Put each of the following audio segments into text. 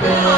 Yeah.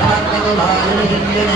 భగవద్భాగినే